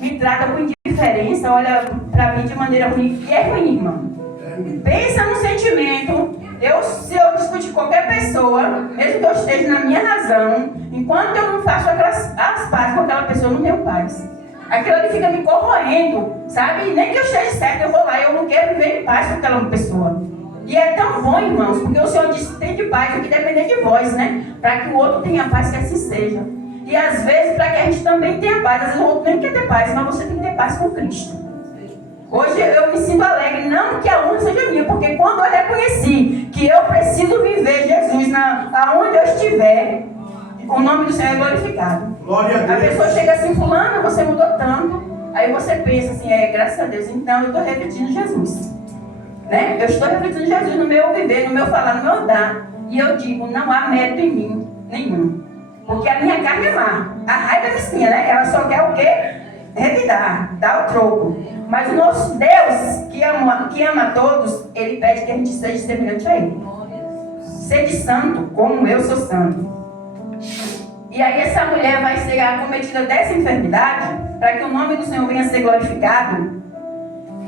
me trata com indiferença, olha para mim de maneira ruim, e é ruim, irmão. Pensa no sentimento. Se eu discutir com qualquer pessoa, mesmo que eu esteja na minha razão, enquanto eu não faço as pazes com aquela pessoa, eu não tenho paz. Aquilo ali fica me corroendo, sabe? Nem que eu esteja certo, eu vou lá, eu não quero viver em paz com aquela pessoa. E é tão bom, irmãos, porque o Senhor disse que tem de paz, o que depender de vós, né? Para que o outro tenha paz, que assim seja. E às vezes, para que a gente também tenha paz, às vezes o outro nem quer ter paz, mas você tem que ter paz com Cristo. Hoje eu me sinto alegre, não que a honra seja minha, porque quando eu reconheci que eu preciso viver Jesus aonde eu estiver, o nome do Senhor é glorificado. Glória a Deus. A pessoa chega assim, fulano, você mudou tanto. Aí você pensa assim, graças a Deus, então eu estou repetindo Jesus. Né? Eu estou refletindo Jesus no meu viver, no meu falar, no meu andar. E eu digo, não há mérito em mim nenhum. Porque a minha carne é má. A raiva é mesquinha, né? Ela só quer o quê? Revidar, dar o troco. Mas o nosso Deus, que ama a todos, Ele pede que a gente seja semelhante a Ele. Sede santo, como eu sou santo. E aí essa mulher vai ser acometida dessa enfermidade, para que o nome do Senhor venha a ser glorificado.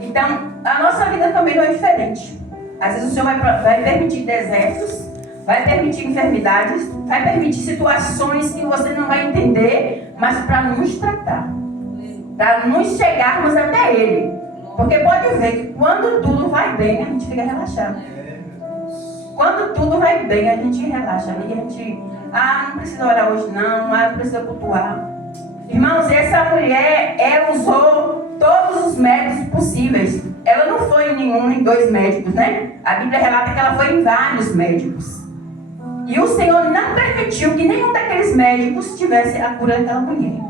Então, a nossa vida também não é diferente. Às vezes o Senhor vai permitir desertos, vai permitir enfermidades, vai permitir situações que você não vai entender, mas para nos tratar, para nos chegarmos até Ele. Porque pode ver que quando tudo vai bem, a gente fica relaxado. Quando tudo vai bem, a gente relaxa. E a gente, não precisa orar hoje não precisa cultuar. Irmãos, essa mulher, ela usou todos os métodos possíveis. Ela não foi em nenhum nem dois médicos, né? A Bíblia relata que ela foi em vários médicos. E o Senhor não permitiu que nenhum daqueles médicos tivesse a cura daquela mulher.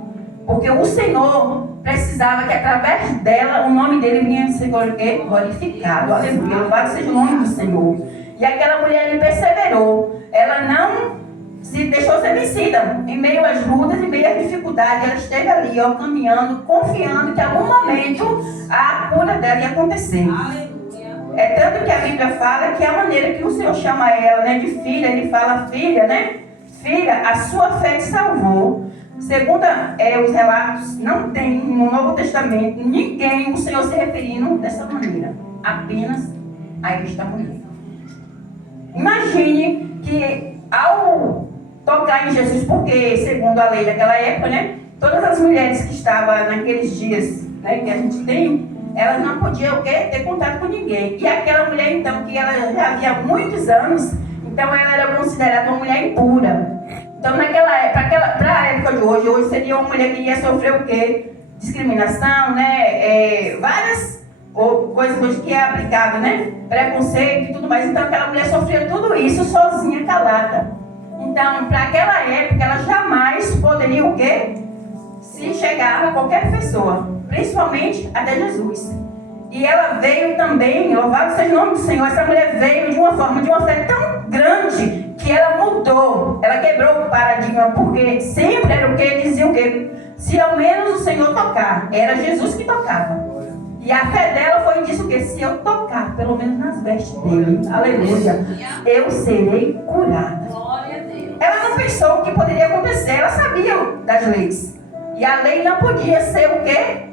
Porque o Senhor precisava que através dela, o nome dele vinha a ser glorificado. Aleluia, louvado seja o nome do Senhor. E aquela mulher, ele perseverou. Ela não se deixou ser vencida. Em meio às lutas, em meio às dificuldades, ela esteve ali, caminhando, confiando que em algum momento a cura dela ia acontecer. É tanto que a Bíblia fala que a maneira que o Senhor chama ela, né, de filha, Ele fala, filha, né? Filha, a sua fé te salvou. Segundo os relatos, não tem no Novo Testamento ninguém, o Senhor se referindo dessa maneira. Apenas a esta mulher. Imagine que ao tocar em Jesus, porque segundo a lei daquela época, né, todas as mulheres que estavam naqueles dias, né, que a gente tem, elas não podiam ter contato com ninguém. E aquela mulher, então, que ela já havia muitos anos, então ela era considerada uma mulher impura. Então, naquela época, para a época de hoje seria uma mulher que ia sofrer o quê? Discriminação, né? Várias coisas hoje que é aplicada, né? Preconceito e tudo mais. Então, aquela mulher sofria tudo isso sozinha, calada. Então, para aquela época, ela jamais poderia o quê? Se chegar a qualquer pessoa, principalmente até Jesus. E ela veio também, louvado seja o nome do Senhor, essa mulher veio de uma forma, de uma fé tão grande, que ela mudou, ela quebrou o paradigma, porque sempre era o que? Dizia o quê? Se ao menos o Senhor tocar, era Jesus que tocava. E a fé dela foi disso o quê? Se eu tocar, pelo menos nas vestes dele, aleluia, eu serei curada. Ela não pensou o que poderia acontecer, ela sabia das leis. E a lei não podia ser o quê?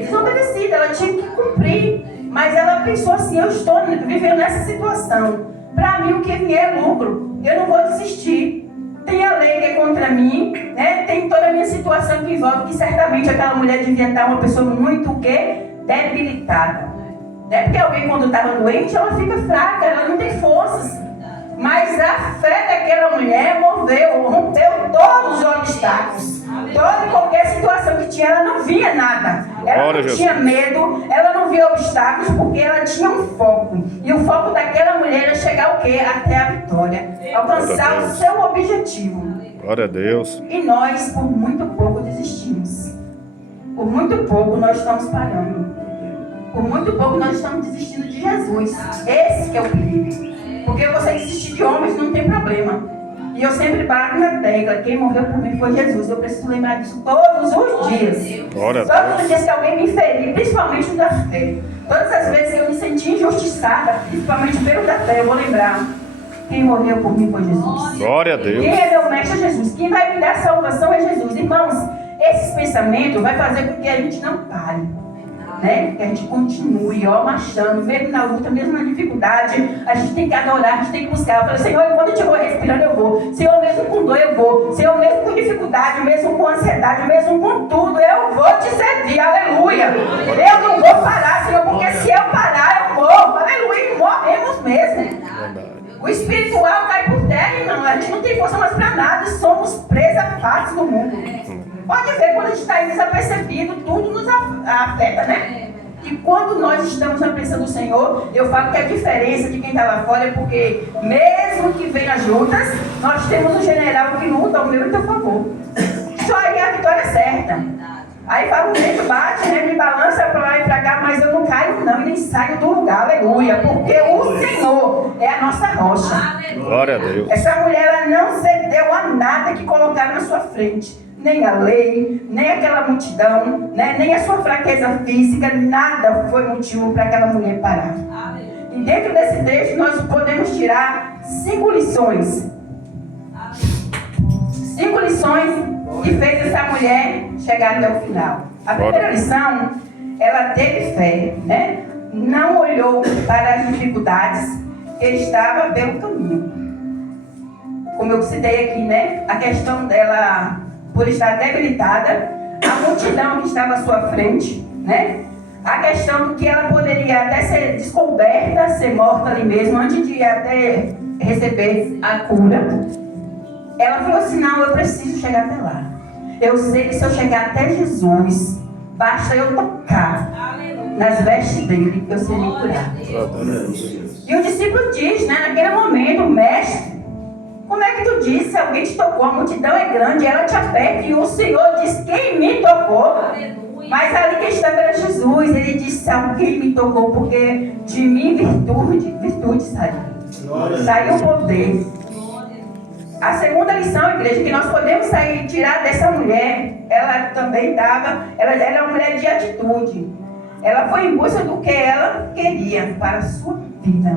Desobedecida, ela tinha que cumprir. Mas ela pensou assim, eu estou vivendo nessa situação. Para mim o que vier é lucro. Eu não vou desistir. Tem a lei que é contra mim, né? Tem toda a minha situação que envolve, que certamente aquela mulher devia estar uma pessoa muito o quê? Debilitada. Né? Porque alguém quando estava doente, ela fica fraca, ela não tem forças. Mas a fé daquela mulher rompeu todos os obstáculos. Toda e qualquer situação que tinha, ela não via nada. Ela não tinha medo, ela não via obstáculos, porque ela tinha um foco. E o foco daquela mulher era chegar o quê? Até a vitória. Alcançar o seu objetivo. Glória a Deus. E nós, por muito pouco, desistimos. Por muito pouco, nós estamos parando. Por muito pouco, nós estamos desistindo de Jesus. Esse que é o perigo. Porque você desistir de homens não tem problema. E eu sempre bato na tecla, quem morreu por mim foi Jesus. Eu preciso lembrar disso todos os dias. Todos os dias que alguém me ferir, principalmente o da fé. Todas as vezes que eu me senti injustiçada, principalmente pelo da fé, eu vou lembrar. Quem morreu por mim foi Jesus. Glória a Deus. Quem é meu mestre é Jesus. Quem vai me dar salvação é Jesus. Irmãos, esses pensamentos vai fazer com que a gente não pare, né? Que a gente continue, marchando, mesmo na luta, mesmo na dificuldade. A gente tem que adorar, a gente tem que buscar. Eu falei, Senhor, quando eu estiver respirando, eu vou. Senhor, mesmo com dor, eu vou. Senhor, mesmo com dificuldade, mesmo com ansiedade, mesmo com tudo, eu vou te servir. Aleluia. Eu não vou parar, Senhor, porque se eu parar, eu morro. Aleluia. E morremos mesmo. O espiritual cai por terra, irmão. A gente não tem força mais para nada. Somos presa fácil do mundo. Pode ver, quando a gente está desapercebido, tudo nos afeta, né? E quando nós estamos na presença do Senhor, eu falo que a diferença de quem está lá fora é porque, mesmo que venha juntas, nós temos um general que luta ao meu e teu favor. Só aí a vitória é certa. Aí fala, o vento bate, né? Me balança para lá e para cá, mas eu não caio não e nem saio do lugar, aleluia. Porque o Senhor é a nossa rocha. Glória a Deus. Essa mulher, ela não cedeu a nada que colocaram na sua frente. Nem a lei, nem aquela multidão, né? Nem a sua fraqueza física, nada foi motivo para aquela mulher parar. E dentro desse texto nós podemos tirar 5 lições. 5 lições que fez essa mulher chegar até o final. A primeira lição, ela teve fé, né? Não olhou para as dificuldades que estava pelo caminho. Como eu citei aqui, né? A questão dela, por estar debilitada, a multidão que estava à sua frente, né? A questão do que ela poderia até ser descoberta, ser morta ali mesmo, antes de até receber a cura. Ela falou assim, não, eu preciso chegar até lá. Eu sei que se eu chegar até Jesus, basta eu tocar nas vestes dele, que eu serei curado. E o discípulo diz, né, naquele momento, mestre, como é que tu disse? Alguém te tocou, a multidão é grande, ela te aperta, e o Senhor diz, quem me tocou? Mas ali que estava era Jesus, ele disse, alguém me tocou, porque de mim virtude saiu. Saiu o poder. A segunda lição, igreja, que nós podemos tirar dessa mulher, ela também ela era uma mulher de atitude. Ela foi em busca do que ela queria para a sua vida.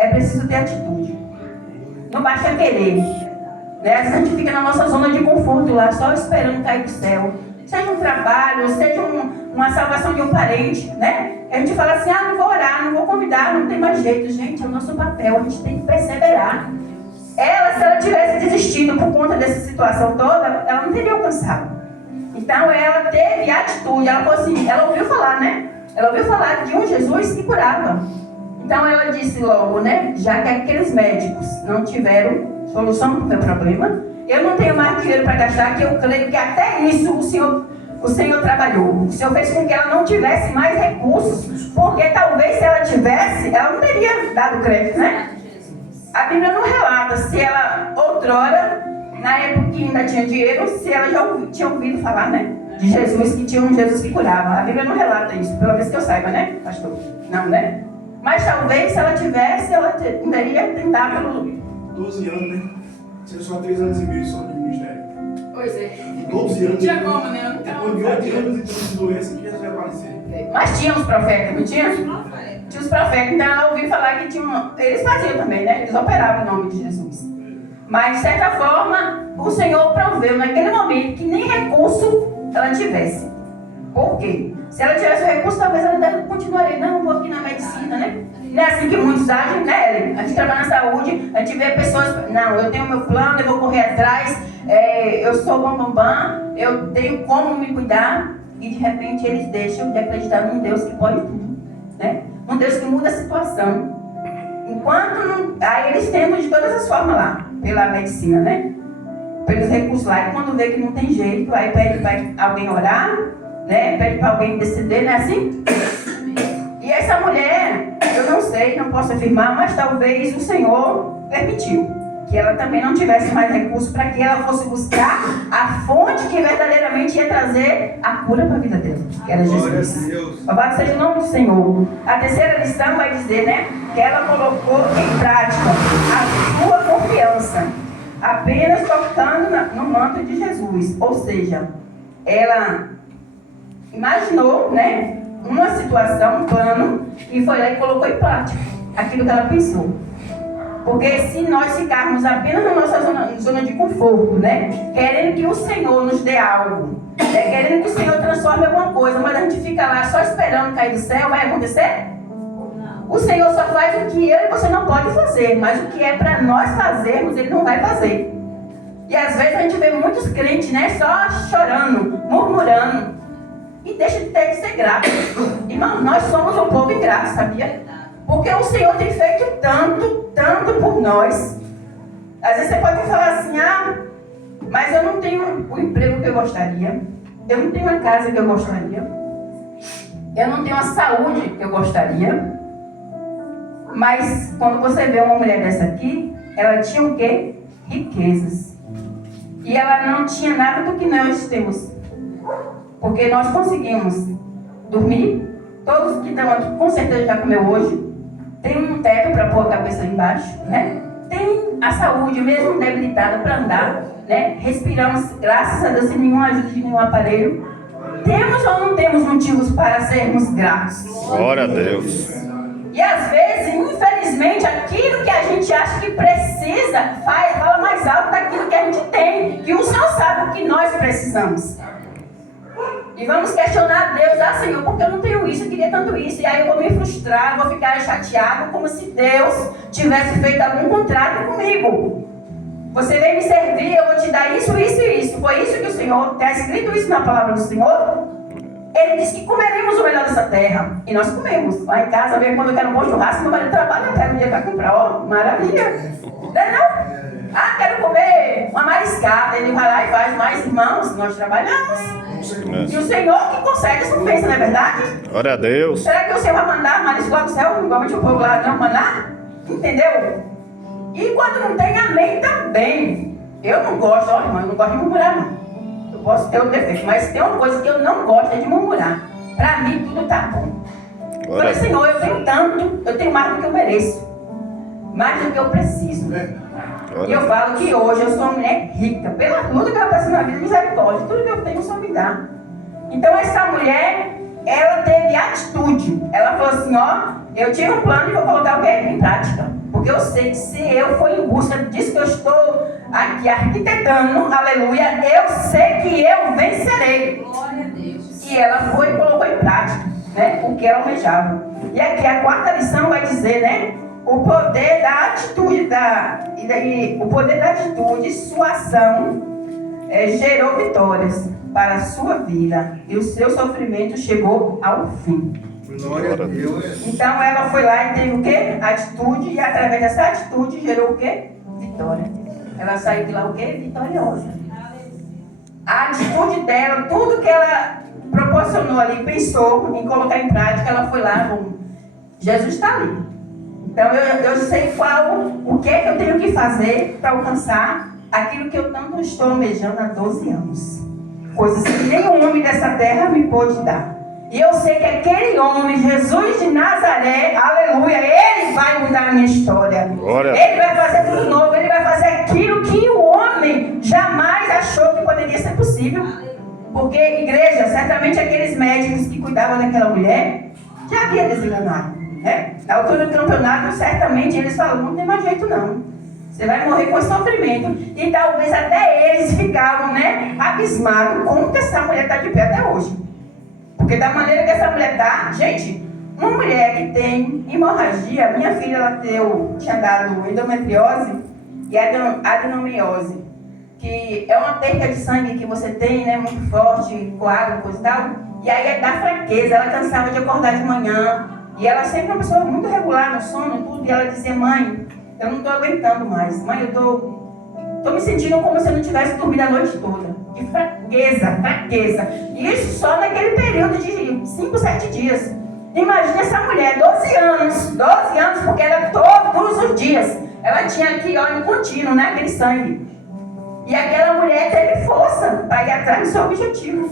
É preciso ter atitude. Não basta querer. Né? Às vezes a gente fica na nossa zona de conforto lá, só esperando cair do céu. Seja um trabalho, seja uma salvação de um parente, né? A gente fala assim, não vou orar, não vou convidar, não tem mais jeito. Gente, é o nosso papel, a gente tem que perseverar. Ela, se ela tivesse desistido por conta dessa situação toda, ela não teria alcançado. Então ela teve atitude, ela falou assim, ela ouviu falar, né? Ela ouviu falar de um Jesus que curava. Então ela disse logo, né? Já que aqueles médicos não tiveram solução para o meu problema, eu não tenho mais dinheiro para gastar, que eu creio que até isso o Senhor trabalhou. O Senhor fez com que ela não tivesse mais recursos, porque talvez se ela tivesse, ela não teria dado crédito, né? A Bíblia não relata se ela, outrora, na época que ainda tinha dinheiro, se ela já tinha ouvido falar, né? De Jesus, que tinha um Jesus que curava. A Bíblia não relata isso, pelo menos que eu saiba, né, pastor? Não, né? Mas talvez, se ela tivesse, ela teria tentado pelo... 12 anos, né? Tinha só 3 anos e meio só de ministério. Pois é. E 12 anos... Tinha como, né? Depois de 8 anos de doença, que Jesus ia aparecer. Mas tinha os profetas, não tinha? Tinha os profetas, então ela ouviu falar que tinha eles faziam também, né? Eles operavam em nome de Jesus. Mas, de certa forma, o Senhor proveu naquele momento que nem recurso ela tivesse. Por quê? Se ela tivesse o recurso, talvez ela continuaria. Não, vou aqui na medicina, né? Não é assim que muitos agem, né, Ellen? A gente trabalha na saúde, a gente vê pessoas... Não, eu tenho meu plano, eu vou correr atrás, eu sou bam, eu tenho como me cuidar. E, de repente, eles deixam de acreditar num Deus que pode tudo, né? Um Deus que muda a situação. Enquanto não... Aí eles tentam de todas as formas lá, pela medicina, né? Pelos recursos lá. E quando vê que não tem jeito, aí pede para alguém orar, né? Pede para alguém decidir, não é assim? E essa mulher, eu não sei, não posso afirmar, mas talvez o Senhor permitiu que ela também não tivesse mais recursos para que ela fosse buscar a fonte que verdadeiramente ia trazer a cura para a vida dela, que era Jesus. Louvado seja o nome do Senhor. A terceira lição vai dizer, né, que ela colocou em prática a sua confiança, apenas tocando no manto de Jesus. Ou seja, ela imaginou, né, uma situação, um plano, e foi lá e colocou em prática aquilo que ela pensou. Porque se nós ficarmos apenas na nossa zona de conforto, né? Querendo que o Senhor nos dê algo, né? Querendo que o Senhor transforme alguma coisa, mas a gente fica lá só esperando cair do céu, vai acontecer? O Senhor só faz o que eu e você não pode fazer, mas o que é para nós fazermos, Ele não vai fazer. E às vezes a gente vê muitos crentes, né? Só chorando, murmurando. E deixa de ter que ser grato. Irmão, nós somos um povo ingrato, sabia? Porque o Senhor tem feito tanto, tanto por nós. Às vezes você pode falar assim, mas eu não tenho o emprego que eu gostaria. Eu não tenho a casa que eu gostaria. Eu não tenho a saúde que eu gostaria. Mas quando você vê uma mulher dessa aqui, ela tinha o quê? Riquezas. E ela não tinha nada do que nós temos. Porque nós conseguimos dormir. Todos que estão aqui com certeza já comeu hoje. Tem um teto para pôr a cabeça embaixo, né? Tem a saúde, mesmo debilitada, para andar, né? Respiramos, graças a Deus, sem nenhuma ajuda de nenhum aparelho. Temos ou não temos motivos para sermos gratos? Glória a Deus. E às vezes, infelizmente, aquilo que a gente acha que precisa, fala mais alto daquilo que a gente tem. Que o Senhor sabe o que nós precisamos. E vamos questionar Deus, Senhor, porque eu não tenho isso, eu queria tanto isso. E aí eu vou me frustrar, vou ficar chateado, como se Deus tivesse feito algum contrato comigo. Você vem me servir, eu vou te dar isso, isso e isso. Foi isso que o Senhor, está escrito isso na palavra do Senhor? Ele disse que comeremos o melhor dessa terra. E nós comemos. Lá em casa, mesmo quando eu quero um bom churrasco, meu marido trabalha, eu pego um dia para comprar. Ó, maravilha. Não é não? Quero comer uma mariscada. Ele vai lá e faz. Mas, irmãos, nós trabalhamos. E o Senhor que concede essa ofensa, não é verdade? Glória a Deus. Será que o Senhor vai mandar marisco lá do céu? Igualmente o povo lá não mandar? Entendeu? E quando não tem, amém também. Eu não gosto, irmão, eu não gosto de murmurar, não. Eu posso ter o defeito, mas tem uma coisa que eu não gosto é de murmurar. Para mim, tudo tá bom. Eu falei, Senhor, eu tenho tanto, eu tenho mais do que eu mereço. Mais do que eu preciso. E eu falo que hoje eu sou uma mulher rica. Pela luta que ela passou na vida, misericórdia. Tudo que eu tenho, o Senhor me dá. Então essa mulher, ela teve atitude. Ela falou assim, eu tive um plano e vou colocar o que em prática. Porque eu sei que se eu for em busca disso que eu estou aqui arquitetando, aleluia, eu sei que eu vencerei. Glória a Deus. E ela foi e colocou em prática, né, o que ela almejava. E aqui a quarta lição vai dizer, né, o poder da atitude, o poder da atitude, sua ação gerou vitórias para a sua vida. E o seu sofrimento chegou ao fim. Glória a Deus. Então ela foi lá e teve o quê? Atitude, e através dessa atitude gerou o quê? Vitória. Ela saiu de lá o quê? Vitoriosa. A atitude dela, tudo que ela proporcionou ali, pensou em colocar em prática, ela foi lá, Jesus está ali. Então eu sei o que é que eu tenho que fazer para alcançar aquilo que eu tanto estou almejando há 12 anos. Coisas que nenhum homem dessa terra me pôde dar. E eu sei que aquele homem, Jesus de Nazaré, aleluia, ele vai mudar a minha história. Glória. Ele vai fazer tudo novo, ele vai fazer aquilo que o homem jamais achou que poderia ser possível. Porque, igreja, certamente aqueles médicos que cuidavam daquela mulher já havia desenganado, né? Na altura do campeonato, certamente eles falaram, não tem mais jeito não. Você vai morrer com sofrimento. E talvez até eles ficavam, né, abismados como que essa mulher está de pé até hoje. Porque da maneira que essa mulher está, gente, uma mulher que tem hemorragia, minha filha ela tinha dado endometriose e adenomiose, que é uma perca de sangue que você tem, né, muito forte, coágulo, coisa e tal, e aí dá fraqueza, ela cansava de acordar de manhã, e ela sempre é uma pessoa muito regular no sono e tudo, e ela dizia, mãe, eu não estou aguentando mais, mãe, eu estou me sentindo como se eu não tivesse dormido a noite toda. De fraqueza. E isso só naquele período de 5, 7 dias. Imagina essa mulher, 12 anos, porque era todos os dias. Ela tinha aqui óleo contínuo, né, aquele sangue. E aquela mulher teve força para ir atrás do seu objetivo.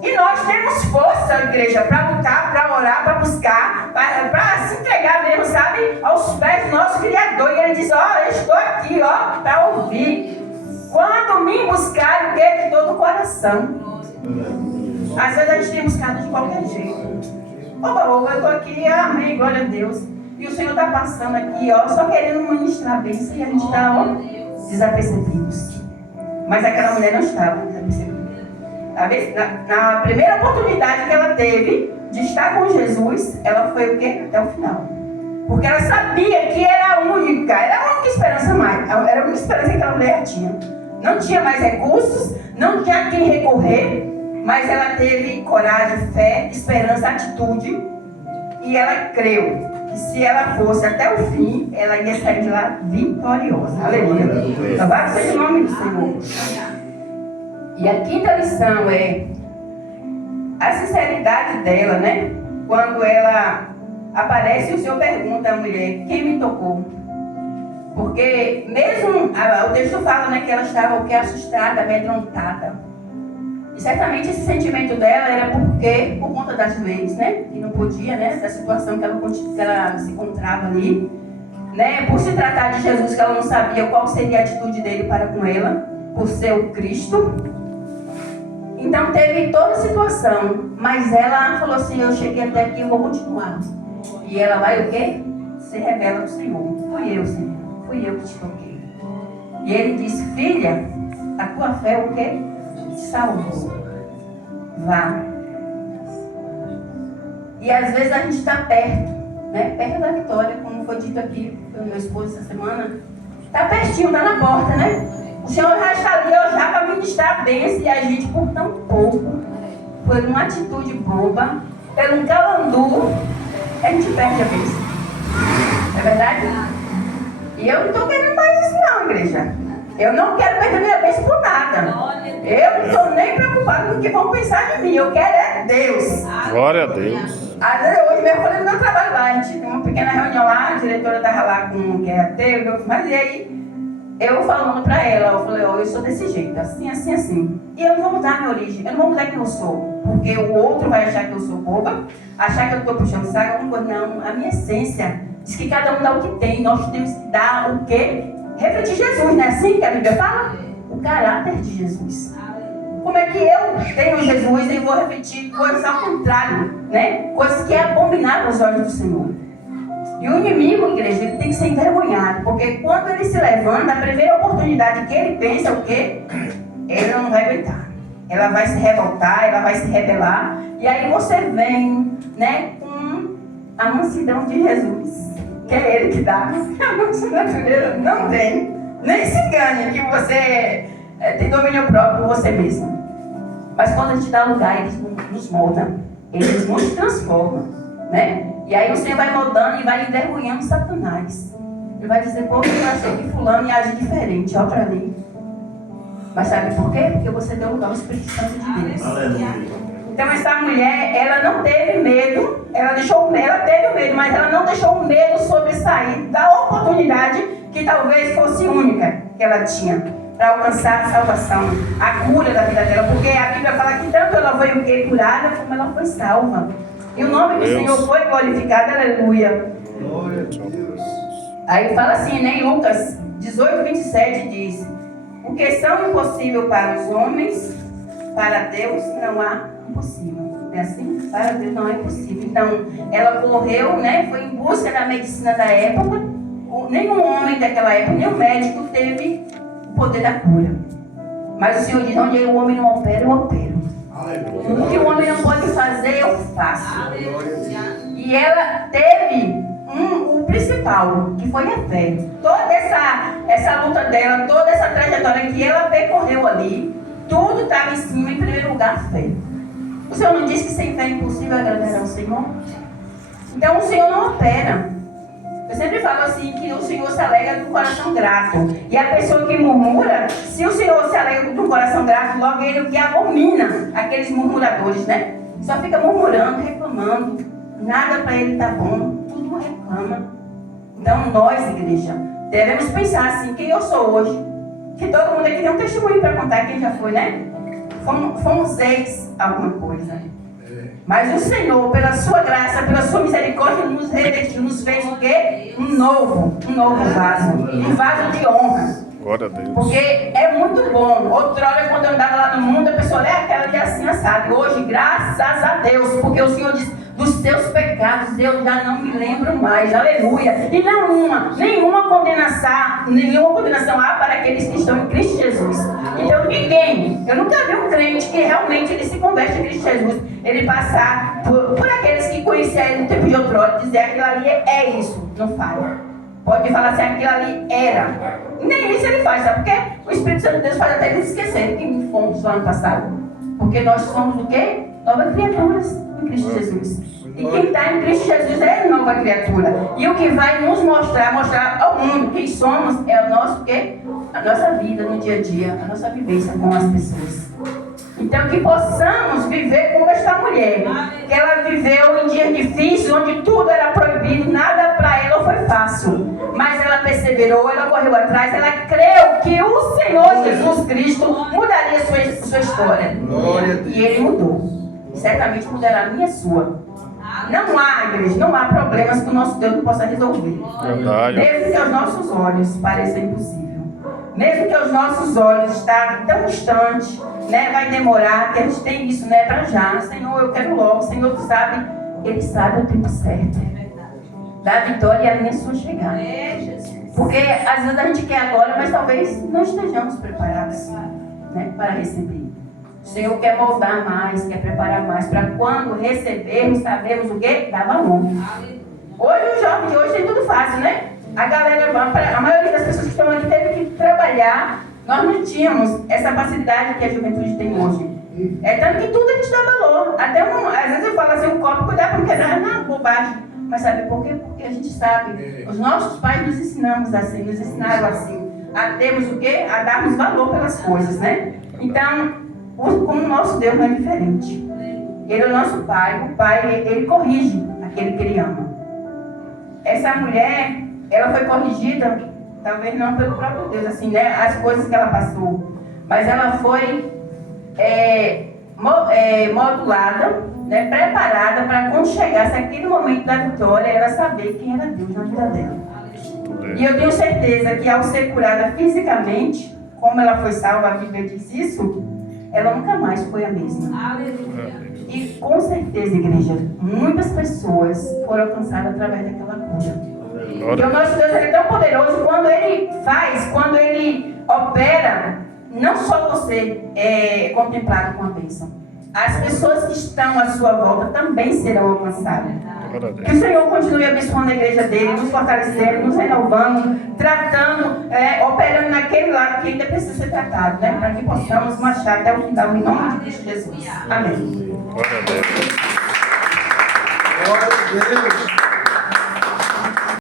E nós temos força, igreja, para lutar, para orar, para buscar, para se entregar mesmo, sabe, aos pés do nosso Criador. E ele diz, eu estou aqui, para ouvir. Quando me buscar, o que? De todo o coração. Às vezes a gente tem buscado de qualquer jeito. Opa, eu estou aqui, amém, glória a Deus. E o Senhor está passando aqui, ó, só querendo ministrar a bênção e a gente está, ó, desapercebidos. Mas aquela mulher não estava desapercebida. Na primeira oportunidade que ela teve de estar com Jesus, ela foi o quê? Até o final. Porque ela sabia que era a única esperança mais. Era a única esperança que aquela mulher tinha. Não tinha mais recursos, não tinha a quem recorrer, mas ela teve coragem, fé, esperança, atitude, e ela creu que se ela fosse até o fim, ela ia sair de lá vitoriosa. Aleluia. Louvado seja o nome do Senhor. E a quinta lição é a sinceridade dela, né? Quando ela aparece, o Senhor pergunta à mulher: quem me tocou? Porque mesmo, o texto fala, né, que ela estava o que? Assustada, amedrontada. E certamente esse sentimento dela era por conta das leis, né? Que não podia, né? Da situação que ela se encontrava ali. Né? Por se tratar de Jesus, que ela não sabia qual seria a atitude dele para com ela, por ser o Cristo. Então teve toda a situação, mas ela falou assim: eu cheguei até aqui, eu vou continuar. E ela vai o quê? Se revela ao Senhor. Fui eu, Senhor. Fui eu que te toquei. E ele disse: filha, a tua fé o quê? Te salvou. Vá. E às vezes a gente está perto, né? Perto da vitória, como foi dito aqui pelo meu esposo essa semana. Está pertinho, está na porta, né? O Senhor já está ali, já para ministrar a bênção, e a gente, por tão pouco, por uma atitude boba, por um calandu, a gente perde a bênção. É verdade? E eu não estou querendo mais isso não, igreja. Eu não quero perder minha bênção por nada. Eu não estou nem preocupado com o que vão pensar de mim. Eu quero é Deus. Glória a Deus. Hoje mesmo eu falei no meu trabalho lá, a gente teve uma pequena reunião lá, a diretora estava lá com quem era ateu, mas e aí eu falando para ela, eu falei: eu sou desse jeito, assim, assim, assim. E eu não vou mudar a minha origem, eu não vou mudar quem eu sou, porque o outro vai achar que eu sou boba, achar que eu estou puxando saco, alguma coisa. Não, a minha essência diz que cada um dá o que tem, nós temos que dar o quê? Refletir Jesus, não é assim que a Bíblia fala? O caráter de Jesus. Como é que eu tenho Jesus e vou refletir coisas ao contrário, né? Coisas que é abominável aos olhos do Senhor. E o inimigo, igreja, ele tem que ser envergonhado, porque quando ele se levanta, a primeira oportunidade que ele pensa, o quê? Ele não vai aguentar. Ela vai se revoltar, ela vai se rebelar, e aí você vem, né, com a mansidão de Jesus, que é ele que dá. A nossa natureza não tem. Nem se engane que você tem domínio próprio por você mesmo. Mas quando a gente dá lugar, eles nos moldam, eles nos transformam, né? E aí o Senhor vai moldando e vai envergonhando Satanás. Ele vai dizer: pô, eu achei que fulano ia agir diferente, olha para ali. Mas sabe por quê? Porque você deu lugar ao Espírito Santo de Deus. Então essa mulher, ela não teve medo, ela teve o medo, mas ela não deixou o medo sobressair da oportunidade que talvez fosse única que ela tinha para alcançar a salvação, a cura da vida dela. Porque a Bíblia fala que tanto ela foi o quê? Curada, como ela foi salva. E o nome do Senhor foi glorificado, aleluia. Glória a Deus. Aí fala assim, né, em Lucas 18, 27 diz: o que são impossível para os homens, para Deus não há impossível. Não é assim? Para Deus não é impossível. Então, ela correu, né, foi em busca da medicina da época. Nenhum homem daquela época, nenhum médico teve o poder da cura. Mas o Senhor diz: onde o homem não opera, eu opero. O que o homem não pode fazer, eu faço. E ela teve o principal, que foi a fé. Toda essa luta dela, toda essa trajetória que ela percorreu ali, tudo estava em cima, em primeiro lugar, a fé. O Senhor não disse que sem fé é impossível agradar ao Senhor? Então o Senhor não opera. Eu sempre falo assim, que o Senhor se alegra do coração grato. E a pessoa que murmura, se o Senhor se alegra do coração grato, logo ele o que abomina aqueles murmuradores, né? Só fica murmurando, reclamando. Nada para ele tá bom, tudo reclama. Então nós, igreja, devemos pensar assim: quem eu sou hoje? Que todo mundo aqui tem um testemunho para contar, quem já foi, né? Fomos ex alguma coisa. Mas o Senhor, pela sua graça, pela sua misericórdia, nos revestiu, nos fez o quê? Um novo vaso. Um vaso de honra. Glória a Deus. Porque é muito bom. Outrora, quando eu andava lá no mundo, a pessoa olha aquela ali assim assada. Hoje, graças a Deus, porque o Senhor diz: dos seus pecados eu já não me lembro mais, aleluia. E nenhuma condenação há para aqueles que estão em Cristo Jesus. Então eu nunca vi um crente que realmente ele se converte em Cristo Jesus, ele passar por aqueles que conheciam ele no tempo de outrora, dizer aquilo ali é isso, não fala. Pode falar assim, aquilo ali era. Nem isso ele faz, sabe por quê? O Espírito Santo de Deus faz até eles esquecerem quem fomos no ano passado. Porque nós somos o quê? Novas criaturas em Cristo Jesus. E quem está em Cristo Jesus é nova criatura. E o que vai nos mostrar ao mundo quem somos é o nosso quê? A nossa vida no dia a dia, a nossa vivência com as pessoas. Então que possamos viver como esta mulher, que ela viveu em dias difíceis, onde tudo era proibido, nada para ela foi fácil, mas ela perseverou, ela correu atrás, ela creu que o Senhor Jesus Cristo mudaria sua história, e Ele mudou, certamente mudará a minha e a sua. Não há, igreja, não há problemas que o nosso Deus não possa resolver, mesmo que aos nossos olhos pareça impossível. Mesmo que os nossos olhos estão tão distantes, né, vai demorar, que a gente tem isso, né, para já. Senhor, eu quero logo. Senhor, tu sabe, Ele sabe o tempo certo da vitória e a minha sua chegada. Porque às vezes a gente quer agora, mas talvez não estejamos preparados, né, para receber. O Senhor quer moldar mais, quer preparar mais, para quando recebermos, sabermos o que? Dar valor. Hoje, os jovens de hoje tem tudo fácil, né? A galera, a maioria das pessoas que estão aqui teve que trabalhar. Nós não tínhamos essa facilidade que a juventude tem hoje. É tanto que tudo a gente dá valor. Até às vezes eu falo assim, um copo, cuidado para não quebrar, não, bobagem. Mas sabe por quê? Porque a gente sabe. Os nossos pais nos ensinamos assim, nos ensinaram assim. A termos o quê? A darmos valor pelas coisas, né? Então, como o nosso Deus não é diferente. Ele é o nosso Pai. O Pai, Ele corrige aquele que Ele ama. Essa mulher, ela foi corrigida, talvez não pelo próprio Deus, assim, né? As coisas que ela passou. Mas ela foi modulada, né? Preparada para quando chegasse aquele momento da vitória, ela saber quem era Deus na vida dela. E eu tenho certeza que ao ser curada fisicamente, como ela foi salva, a Bíblia diz isso, ela nunca mais foi a mesma. E com certeza, igreja, muitas pessoas foram alcançadas através daquela cura. Porque o nosso Deus é tão poderoso, quando Ele faz, quando Ele opera, não só você é contemplado com a bênção. As pessoas que estão à sua volta também serão alcançadas. Que o Senhor continue abençoando a igreja dele, nos fortalecendo, nos renovando, tratando, operando naquele lado que ainda precisa ser tratado, né? Para que possamos marchar até o final, em nome de Cristo Jesus. Amém. Glória a Deus. Glória a Deus.